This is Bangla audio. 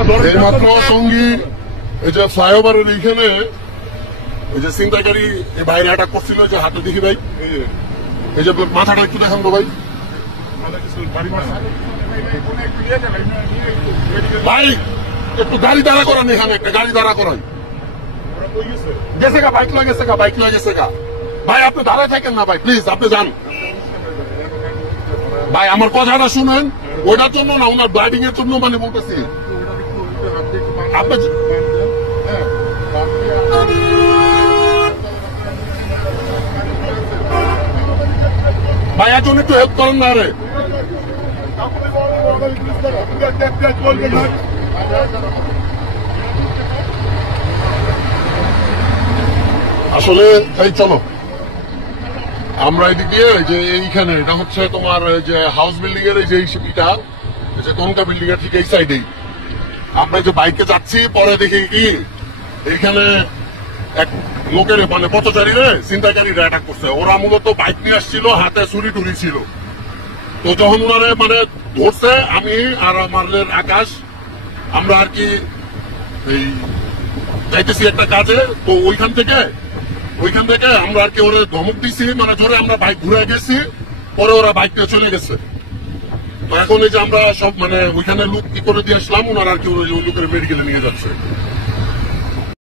এইমাত্র সঙ্গী এই যে ফ্লাইওভারের এইখানে এই যে ছিনতাইকারী বাইরে অ্যাটাক করছিল, যে হাতে দেখি ভাই, এই যে মাথাটা একটু দেখান তো ভাই। ভাই একটু গাড়ি দাঁড়া করান, এখানে একটা গাড়ি দাঁড়া করান। গেছে গা, বাইক লয়ে গেছে গা, বাইক লয়ে গেছে গা। ভাই আপনি দাঁড়ায় থাকেন না ভাই, প্লিজ আপনি যান ভাই, আমার কথাটা শুনেন। ওইটার জন্য না, ওনার ব্লাডিং এর জন্য মানে বলতেছি আপনি। ভাই এখন একটু হেল্প করেন না রে। আসলে এই চলো আমরা এদিক দিয়ে যে এইখানে, এটা হচ্ছে তোমার যে হাউস বিল্ডিং এর এই যে ইটা, যে কনকা বিল্ডিং এর ঠিক এই সাইডেই আমরা যে বাইকে যাচ্ছি, পরে দেখি কি এইখানে এক লোকের মানে পথচারীরা ছিনতাইকারীরা অ্যাটাক করছে। ওরা মূলত বাইক নিয়ে আসছিল, হাতে ছুরি টুরি ছিল। তো যখন ওনারা মানে ধরছে, আমি আর আমাদের আকাশ আমরা আর কি এই যাইতেছি একটা কাজে, তো ওইখান থেকে আমরা আর কি ওরা ধমক দিছি, মানে ধরে আমরা বাইক ঘুরে গেছি, পরে ওরা বাইক নিয়ে চলে গেছে। তো এখন এই যে আমরা সব মানে ওইখানে লুক কি করে দিয়ে আসলাম, ওনারা আর কি ওই লোকের মেডিকেলে নিয়ে যাচ্ছে।